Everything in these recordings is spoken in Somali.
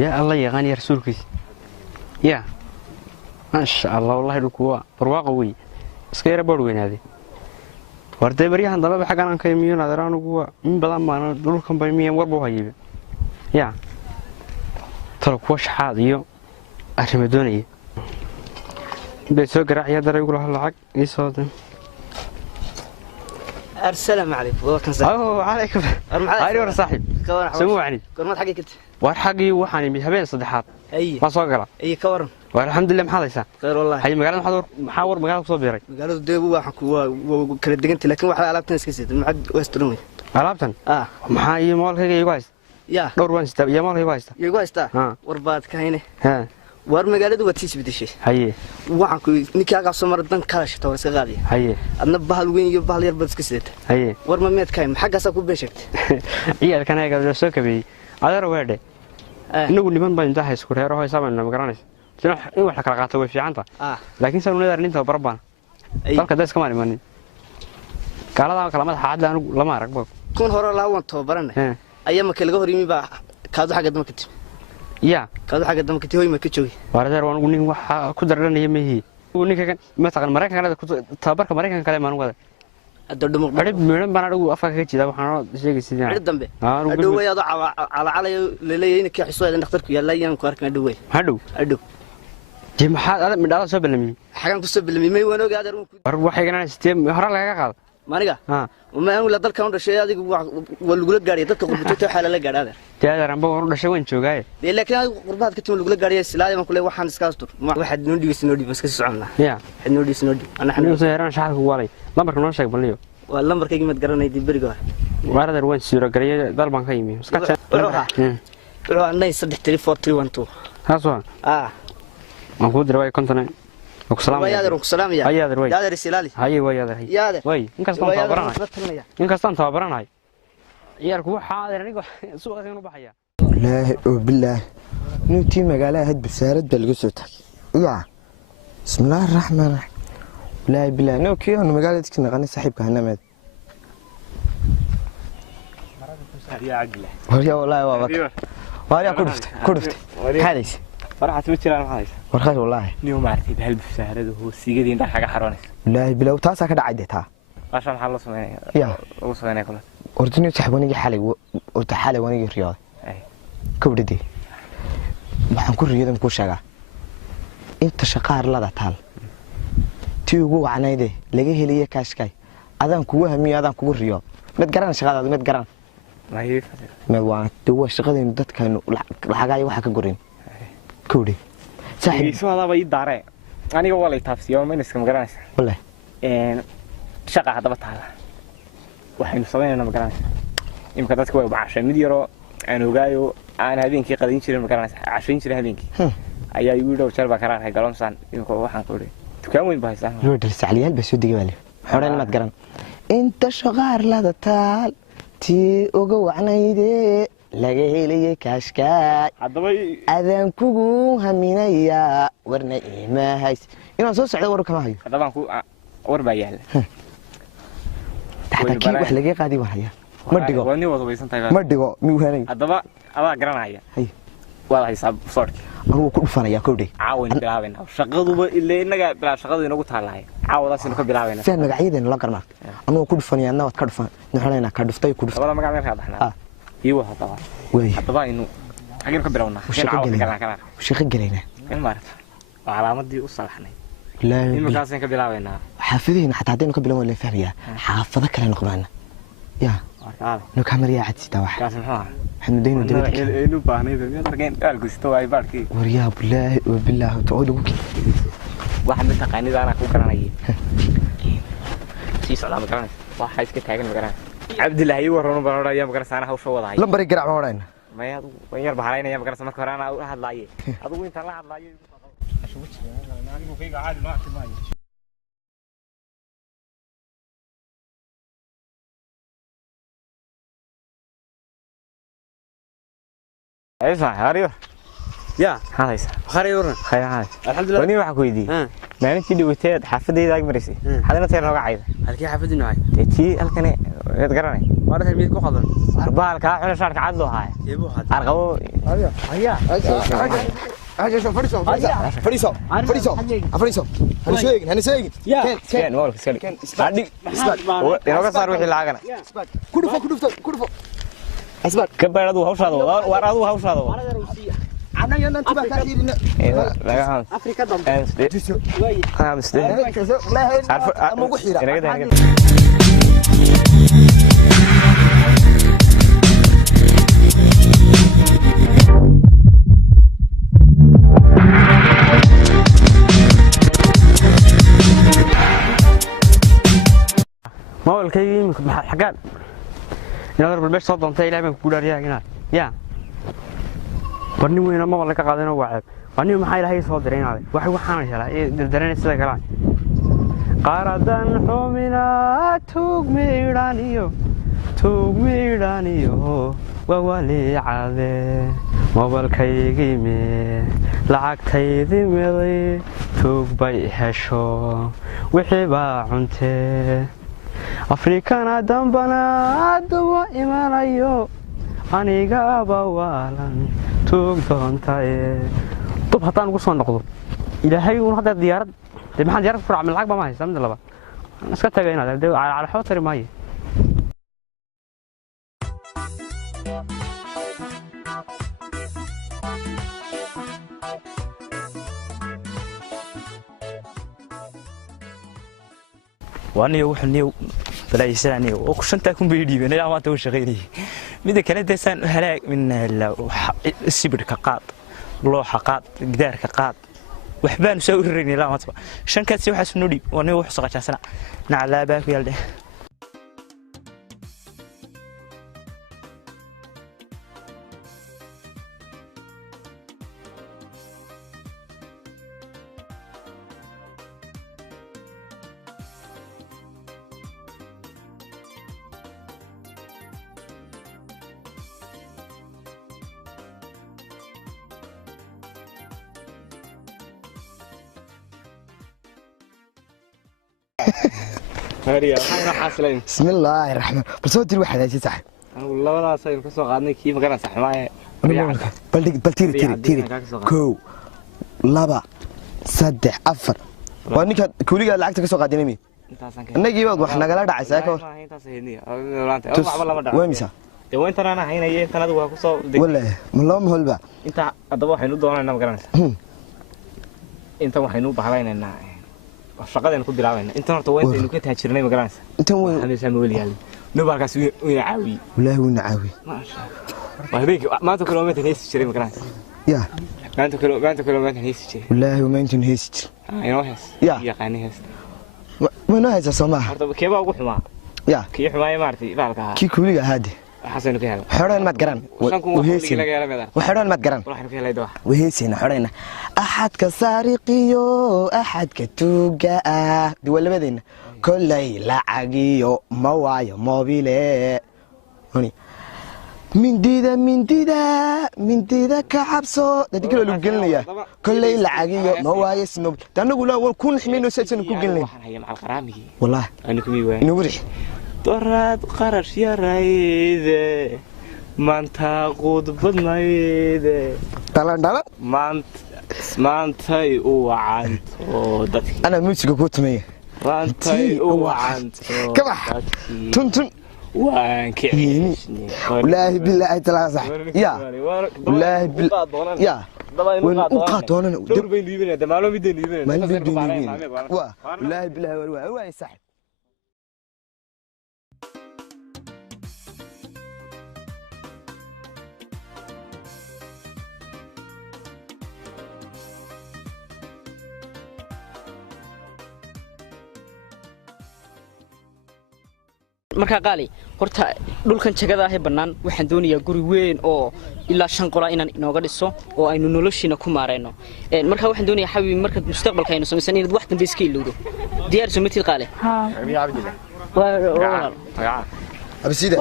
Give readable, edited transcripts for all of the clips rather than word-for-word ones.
يا الله يغني رسولك يا ما شاء الله والله الكوا برواقه وي اسكير بروين هذه وردي بريان دبا حقان كان يميون ادران كوا من بدن ما دولكم بيميان وربو هيبه يا ترك وش حاديو عشان مدوني بيسو قرع يا دري يقول لعق يسود السلام عليكم والله كان سلام عليكم هاي صاحب سمو عني كورمات حقي كنت war xaqii waxaan imi habeen saddexaad ma soo gala ka waran waa alxamdulillah maxaad haysaa khayr wallahi hay magaalada maxaa war magaalada ku soo biiray magaalada deebu waxa ku kala degantay laakiin waxa alaabtan iska siitay maxad western way alaabtan maxaa iyo moolkayga igu haysta ya dhowr waan istaa iyo moolkayga igu haysta war baad ka hayne war magaaladu waa tiis bidishay haye waxaan ku ninkaaga soo mar dan kala shito iska qaadiy haye adna bahal weyn iyo bahal yar bad iska siitay haye war ma meed kayn xaqaasa ku beeshagtay ciyalkan ayaga soo kabay adeer weedhe inagu niman baan inta isku reero haysaabana ma garanaysa in wax kala qaato way fiicanta laakiin saan unaadar inta barban dalka dadka ma imanin kaalada kala madax xaad anigu lama arag baa kun hore la waan tababaranay ayama kale laga hor yimi baa kaadu xagga damka timi ya kaadu xagga damka timi hoy ma ka joogi waradeer waan ugu nin wax ku daranaya meehi ninka ma taqaan Mareykanka tababarka Mareykanka kale maan wada adoo marib meelan baan adigu afka ka jeeda waxaan sheegaysiinaa cid dambe adoo way ado cala leeyahay in ka xisooyada dhakhtarku yaalaayaan ku arkaan adoo way adoo maxaad aad midhaada soo balamiye xagan ku soo balamiye may waan ogaad war waxay ganacsiteen hore laga qaado maniga ma aan la dalka u dhashay adigu waa lagu la gaariyo dadka qurbata xaala la gaadada teedaran baa u dhashay waan joogay laakiin qurbaad ka timid lagu la gaariyo islaayman kule waxaan iska astur waxaad noo dhigay iska soconna ya xid noo dhigay ana xanu seeran shacabku walay lambarka noo sheeg baliyo waa lambarkayga mid garanaydi bariga waradeer waan siiro gareeyay dal baan ka yimi iska wuxuu anay 33412 haasoo aan ku diray konton ku salaamaya yaadir silali haye way yaadir way inkastaan tababaranahay ciyaarku waxa aniga suuqa inuu baxaya ilaahi oo billah intii magaalada had bisaarad bal lagu soo tagay ya bismillaahir rahmaanir rahiim ilaahi billah no kiyo magaalada iska naqan saaxiibka hanaamad wariya wallahi waa bak wariya ku dhuftay xalis فرحت متجران هاي warqad wallahi niyo maartay hal bisaarada oo siigadeen dhax kaga xaroonay ilaahi bilow taas ka dhacay taa qashan xal la sameeyay ya oo sameeyay kala ordini saxbanigi xalay oo taxalay wanigi riyood ay kubdidi waxaan ku riyadan ku sheegaa inta shaqaar la taal tii ugu wacnayde laga heliye kaashkay adaan kugu hamiyo adaan kugu riyo mid garan shaqadaada mid garan ma waa duwa shaqadeen dadkaynu lacagay waxa ka gorin كودي صاحبي سو هذا باي داري انيغا ولا تافسيو ما نسكم غرانس والله شقه هذا بتاعها waxaynu sameeynaa ma garanaysa imka dadku way baashay mid yaro aan ogaayo aan habeenkii qadin jiray ma garanaysa cashayn jiray habeenkii ayaa igu dhaw jar ba karaan hay galomsan imka waxaan ku leeyahay dukaan weyn baa haysan loo dhil sacliyaal baa soo digay wali xoreyn ma garan inta shaqaar la taal tii ugu wacnayde laga heliyay kaashkaay hadaba adan kugu haminaya warna iimahays inaan soo socdo war kama hayo hadaba ku war baa yaala taxta wax laga qaadi wahaya ma dhigo wani wada waysan tahay ma dhigo mi wahanay hadaba aba garanaya wala hisaab sorti anuu ku dhufanaya koodhay caawin bilaabina shaqaduba ilaa inaga bila shaqadu inagu taalahay caawadaas inuu ka bilaabina saan magaciidan la garmaa anuu ku dhufanaya nabad ka dhufan nuxlayna ka dhuftay ku dhuftay wala magac ka dhaxnaa iyo hadaba way hadaba inuu xagin ka bilaawna shaqo galayna in maarta calaamadii u salaxnay ilaahi imkaas ka bilaawayna xaafadiina xataa hadeen ka bilaaway la fahmiya xaafada kale noqonayna ya no kamariya cad sita wax kaas maxaa waxaan deeyno dibadda inuu baahnay dargeen dalku sito ay baarkii wariya billahi wa billahi ta'ala waxa mid taqaanida ana ku garanayay si salaam garanay waxa iska taagan garanay abdillahi warano barada ayaa magarasana hawsha wadaay lambar garaac ma wadayn ma yaadu waan yar bahalaynaya magarasa marka hore ana hadlaayay adigu inta la hadlaayay anigu kayga caadi ma arkimaay aysa hariyo يا هذا خير ورن خير هذا الحمد لله وني waxa ku weydiin maalintii dhawteed xaafadeyda ag marisay hadana teen looga cayda halkii xaafadina ay tii halkani wad garanay وارد الميت كو خضر أربعة كا شارك عدلو هاي يبو خضر أرقو هيا فريسو هني سيجن كان والله كان عندي يا صار وحي العقنا كدفو اسباب كبر هذا هوش هذا ورا هذا هوش هذا انا يلا انت بقى كثير لا افريكا ضم مستحيل لا عارف مو خيره ما هو الكيم حقان ينظر بالبيت صوت ضنتي لعبة كولار يا هنا يا برني وين ما والله كقادنا وعب برني ما حيل هاي صوت درين هذا واحد وحنا شلا درين سلا كلام قاردن حومنا توق ميرانيو وولي عذي موبالكيغي مي لعagtaydi miday توق باي هشو وحي با cunte afrikana dambana dawa imanayo aniga bawaalan توق doontaye dub hataan ugu soo noqdo ilaahay uu hadda diyaarad maxaan diyaarad ku raacay lacag ba ma haysan mid laba iska tagayna ala xootari maayo وأنا وحني بلا يساني وكشنت أكون بيدي بنا ما توش غيري ماذا كانت إنسان هلاك من السبر كقاط لوحة قاط قدار كقاط وحبان سوي الرني لا ما تبغى شن كانت سوي حسن نودي وأنا وحصق جالسنا نعلى باك يالده بسم الله الرحمن بس هو تروح هذا شيء صح والله ولا صاير كسو قادني كيف ما كان صح معايا بل تيري كو لبا صدح أفر وانك كوليga lacagta ka soo qaadinay annagii baad wax nagala dhacaysaa ka hor weemisa inta ana haynayay tanadu waa ku soo wallahi ma loo holba inta adaba waxaynu doonaynaa ma garanaysaa inta waxaynu bahlaynaynaa shaqadeen ku bilaabayna inta horta waa inta ka taajirnay ma garanaysaa inta weyn xameesha ma waliyaal nubarkaas uu caawi wallahi uu caawi ma sha Allah wahdayk maanta kilometer hees jiray ma garanaysaa ya maanta kilometer hees jiray wallahi maanta hees jiray inoo hees yaqaani hees ma noo hees Soomaa horta keeba ugu xumaa ya kii xumaay maartay baalka ki kuliga haade حسن كهلا حرين ما تقرن وحرين ما تقرن وهيسين حرين أحد كسارقيو أحد كتوجا دول بدين كل ليلة عجيو موايا موبيلة هني من ديدا كعبسو ده تقول له قلنا كل ليلة عجيو موايا سنوب تنقول له كون حمينو سجن كون قلنا والله أنا كمية نوري دوراد قرش يا رايده مانتا قود بدنايده دلان مانتاي وعنت ودتي انا موسيقى كوتميه مانتاي وعنت كبح تن وانكعيني والله بالله تعالى صح يا والله بالله يا وين وقاتونا دور بين ليبنا ده معلومه بين ليبنا ما بين والله بالله هو صح marka qaali horta dhulkan jagada ah ee banaan waxaan doonayaa guri weyn oo ilaa 5 qol inaan inooga dhiso oo aynu noloshiina ku maareyno marka waxaan doonayaa xabiib marka mustaqbalka aynu samaysan inaad wax dambe iska ilowdo diyaar sumatii qaali ha ya abdillah waa absida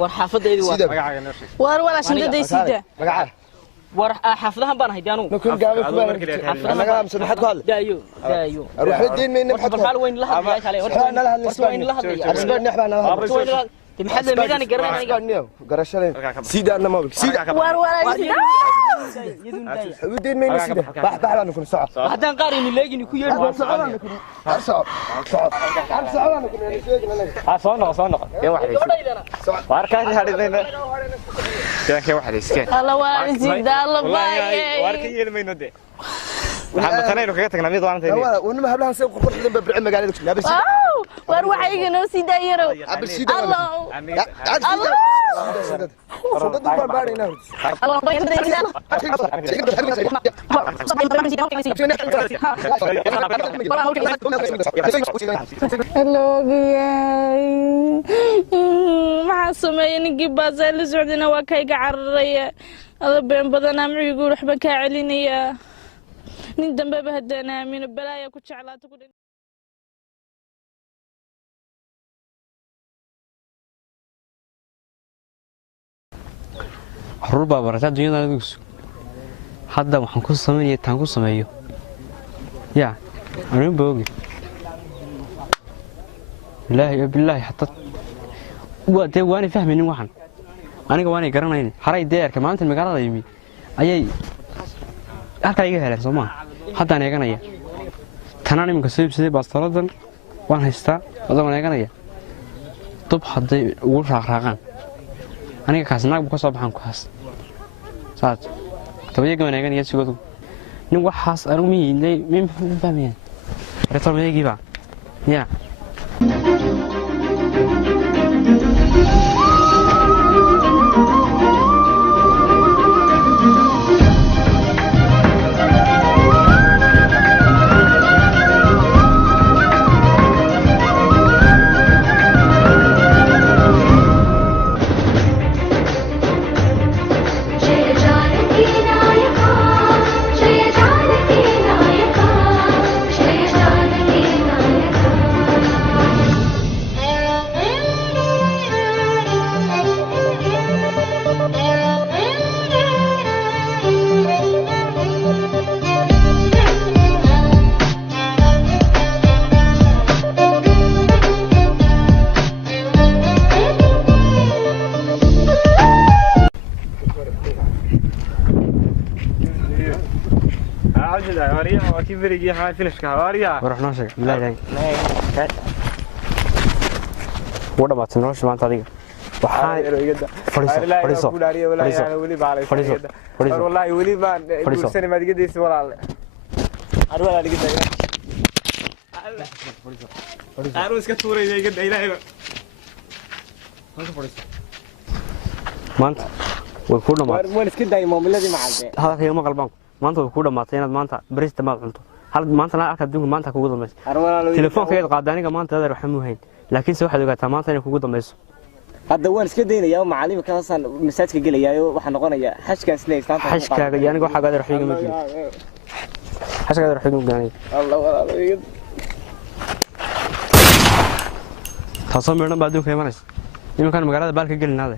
war xaafadaydu waa war wala shandada sida magaca war xaafadahan baan ahay daanu نكون قاعد في أنا قاعد مسمع حد قال daayo daayo أروح الدين من war نبحث bal weyn la hadlay kale war أنا لها weyn la hadlay أسبوع نحبا أنا maxaa meedaan garanay قال قرشلين سيدا أنا ما بك سيدا war الدين من سيدا بحث على نكون ساعة hadaan qaarayni leegini ku yeedho ساعة soo noqo ee wax waarkaan hadhayna kee wax hayskeen alla waa sida alla baayay waar ka yeelmayno de waxaan matanayno kaga tagnaa mid waanta ونما هبلها سوق قرح ذنب برع مقالة لا بس war waxa iga noo sii daayiro alla صدق دول بارينا maxaa sameeyay ninkii baasay la socdina waa kayga cararaya ada been badan amcigu waxba ka celinaya nin dambe ba hadaan aamino balaaya ku jeclaato ku xurur baa barataa dunyada adigu hadda waxaan ku sameeyay taan ku sameeyo yaa anuu boogi ilaahi billahi hatta waani fahmaynin waxan aniga waani garanayn haray deerka maanta magaalada yimi ayay halka iga heleen Soomaa haddaan eeganaya tanaan iminka soo iibsaday baastaladan waan haystaa wadaan eeganaya dub hadday ugu raaqraaqaan aniga kaas naag ka soo baxan ku haas saad tabayaga wanaagsan sigoodu nin waxaas arumiyay min fahmayaan retormeegiba ya بريجي حاجة فينش كهواريا ورحنا شيء لا لا وده بات نروش ما تريق وحاي فريسة والله ولي ما السنة ما تقدر يسوى على أروح على كده أروح كتورة زي كده إلهي ما أنت ويكون ما وين كده يا ماما الذي معك هذا هي ما قلبان maanta way ku dhamaatay inaad maanta barista maad cunto hal maanta la arka adduunka maanta kugu dambayso telefoonkeeda qaadaniga maanta adeer waxa muuhayn laakiin se waxaad ogaataa maanta inay kugu dambayso hadda waan iska daynayaa macallimka kaasaan masaajka gelayaayo waxa noqonaya xashkan isla istaanta xashkaaga iyo aniga waxa adeer xiga ma jiro xashkaaga adeer xiga ma gaanay allah walaalo taasoo meedhan baa adduunka imanaysa iminkan magaalada baalka gelinaade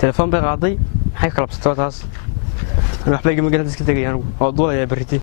telefoon bay qaaday maxay kala qabsatay taas waxba igama galan iska tagay anigu oo duulaya bariti